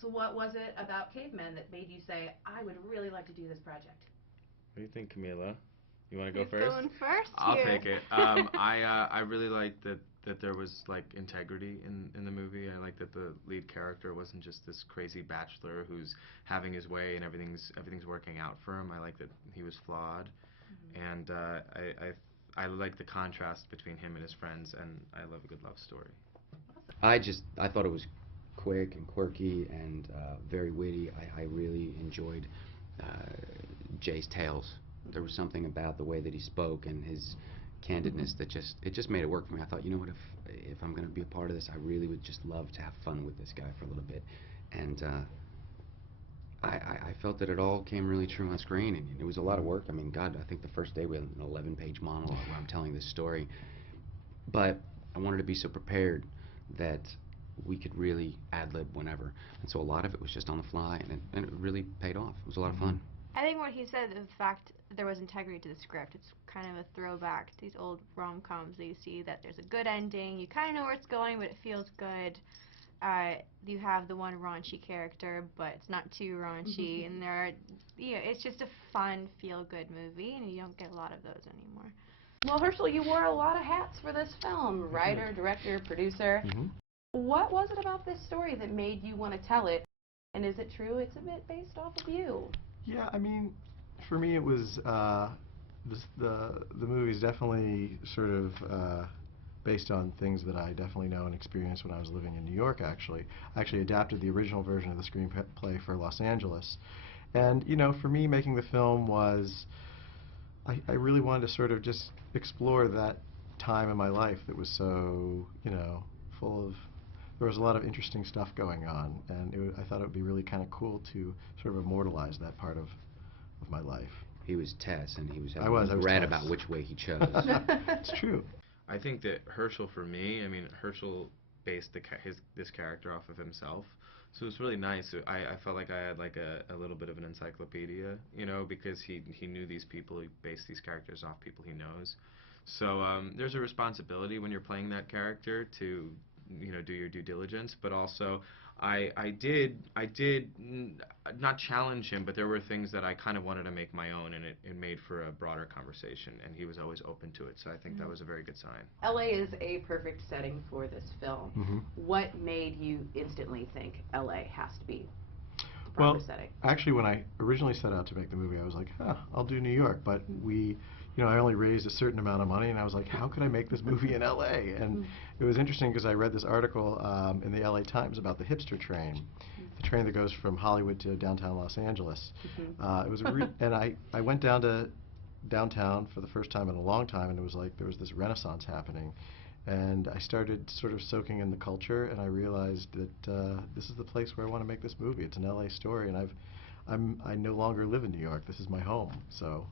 So what was it about Cavemen that made you say, I would really like to do this project? What do you think, Camilla? You want to go Who's first? going first I'll here? take it. I really liked that there was like integrity in the movie. I like that the lead character wasn't just this crazy bachelor who's having his way and everything's working out for him. I like that he was flawed, and I like the contrast between him and his friends, and I love a good love story. I thought it was quick and quirky and very witty. I really enjoyed Jay's tales. There was something about the way that he spoke and his candidness that just made it work for me. I thought, you know what, if I'm going to be a part of this, I really would just love to have fun with this guy for a little bit. And I felt that it all came really true on screen, and it was a lot of work. I mean, God, I think the first day we had an 11-page monologue where I'm telling this story. But I wanted to be so prepared that we could really ad-lib whenever. And so a lot of it was just on the fly, and it really paid off. It was a lot of fun. I think what he said, the fact there was integrity to the script, it's kind of a throwback to these old rom-coms that you see, that there's a good ending, you kind of know where it's going, but it feels good. You have the one raunchy character, but it's not too raunchy, and there are, it's just a fun, feel-good movie, and you don't get a lot of those anymore. Well, Herschel, you wore a lot of hats for this film, writer, director, producer. What was it about this story that made you want to tell it, and is it true it's a bit based off of you? Yeah, I mean, for me it was, the movie is definitely sort of based on things that I definitely know and experienced when I was living in New York, actually. I actually adapted the original version of the screenplay for Los Angeles. And, you know, for me, making the film was, I really wanted to sort of just explore that time in my life that was so, you know, full of, there was a lot of interesting stuff going on, and I thought it would be really kind of cool to sort of immortalize that part of my life. He was Tess, and he was I was regret Tess. about which way he chose. It's true. I think that Herschel, for me, I mean, Herschel based this character off of himself, so it was really nice. I felt like I had like a little bit of an encyclopedia, you know, because he knew these people, he based these characters off people he knows. So there's a responsibility when you're playing that character to, you know, do your due diligence, but also I did not challenge him, but there were things that I kind of wanted to make my own, and it made for a broader conversation, and he was always open to it, so I think that was a very good sign. LA is a perfect setting for this film. What made you instantly think LA has to be the proper setting? Actually, when I originally set out to make the movie, I was like, I'll do New York, but you know, I only raised a certain amount of money, and I was like, how could I make this movie in LA? And it was interesting because I read this article in the LA Times about the hipster train, the train that goes from Hollywood to downtown Los Angeles. It was and I went down to downtown for the first time in a long time, and it was like there was this renaissance happening. And I started sort of soaking in the culture, and I realized that this is the place where I want to make this movie. It's an LA story, and I no longer live in New York. This is my home, so.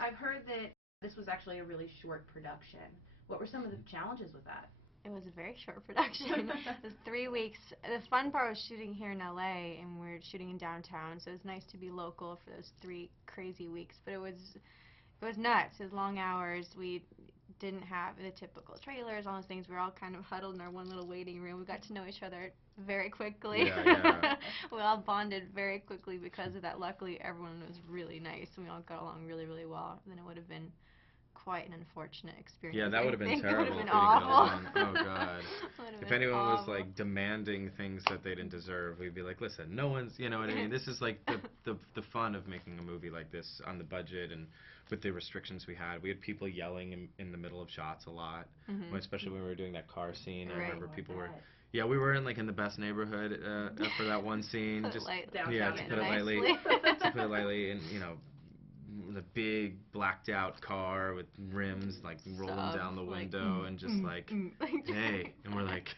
I've heard that this was actually a really short production. What were some of the challenges with that? It was a very short production. It was 3 weeks. The fun part was shooting here in LA, and we're shooting in downtown, so it was nice to be local for those 3 crazy weeks. But it was nuts. It was long hours. We didn't have the typical trailers, all those things. We were all kind of huddled in our one little waiting room. We got to know each other very quickly. Yeah. We all bonded very quickly because of that. Luckily, everyone was really nice, and we all got along really, really well. Then it would have been quite an unfortunate experience. Yeah, that would have been terrible. It would have been if we didn't get awful. along. Oh God. If anyone was like demanding things that they didn't deserve, we'd be like, listen, no one's, you know what I mean? This is like the fun of making a movie like this on the budget and with the restrictions we had. We had people yelling in the middle of shots a lot, especially when we were doing that car scene. I remember people were. Yeah, we were in the best neighborhood for that one scene. To just downtown, to put it lightly. To put it lightly, and you know, the big blacked out car with rims like rolling down the window, and just hey, and we're like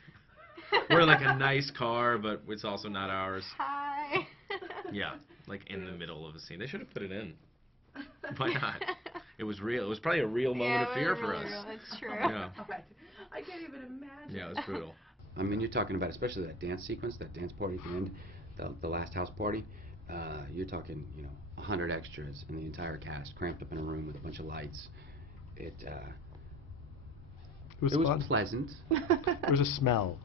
a nice car, but it's also not ours. Hi. Yeah, like in the middle of a scene. They should have put it in. Why not? It was real. It was probably a real moment of fear for us. Real. That's true. Yeah. I can't even imagine. Yeah, it was brutal. I mean, you're talking about especially that dance sequence, that dance party at the end, the last house party. You're talking, you know, 100 extras and the entire cast cramped up in a room with a bunch of lights. It was pleasant. There was a smell.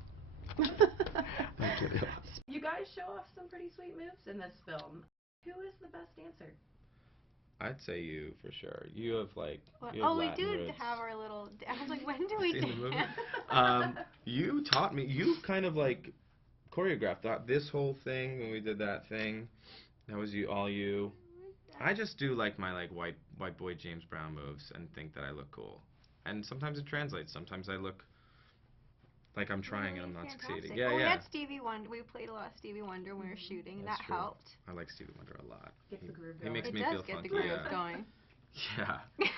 I'm kidding. You You guys show off some pretty sweet moves in this film. Who is the best dancer? I'd say you for sure. You have like Well, you have we Latin do roots. have our little. I was like, when do we In the movie? dance? You taught me. You kind of like choreographed this whole thing when we did that thing. That was you, all you. I just do like my like white boy James Brown moves and think that I look cool. And sometimes it translates. Sometimes I look like I'm trying and I'm not succeeding. Yeah, We yeah. had Stevie Wonder. We played a lot of Stevie Wonder when we were shooting. That's that true. helped. I like Stevie Wonder a lot. Gets the groove He going. makes It me does feel get funky. the groove Yeah. going. Yeah.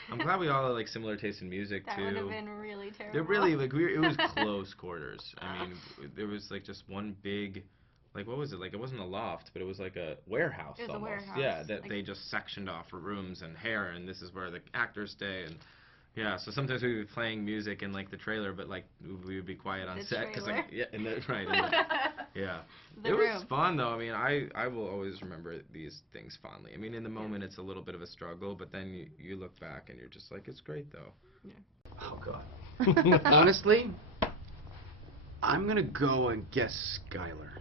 I'm glad we all have like similar tastes in music That too. would have been really terrible. They're really like it was close quarters. I mean, there was like just one big, like what was it? Like it wasn't a loft, but it was like a warehouse. It was a almost. warehouse, Yeah, that like- they just sectioned off for rooms and hair, and this is where the actors stay, and yeah. So sometimes we would be playing music in like the trailer, but like we would be quiet on The set because trailer. like yeah, in the right. Yeah. The It was room. fun though. I mean, I will always remember these things fondly. I mean, in the moment it's a little bit of a struggle, but then you look back and you're just like, it's great though. Oh God. Honestly, I'm gonna go and guess Skyler.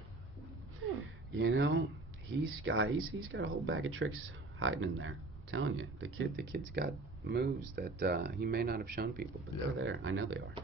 You know, he's got a whole bag of tricks hiding in there. I'm telling you, the kid's got moves that he may not have shown people, but they're there. I know they are.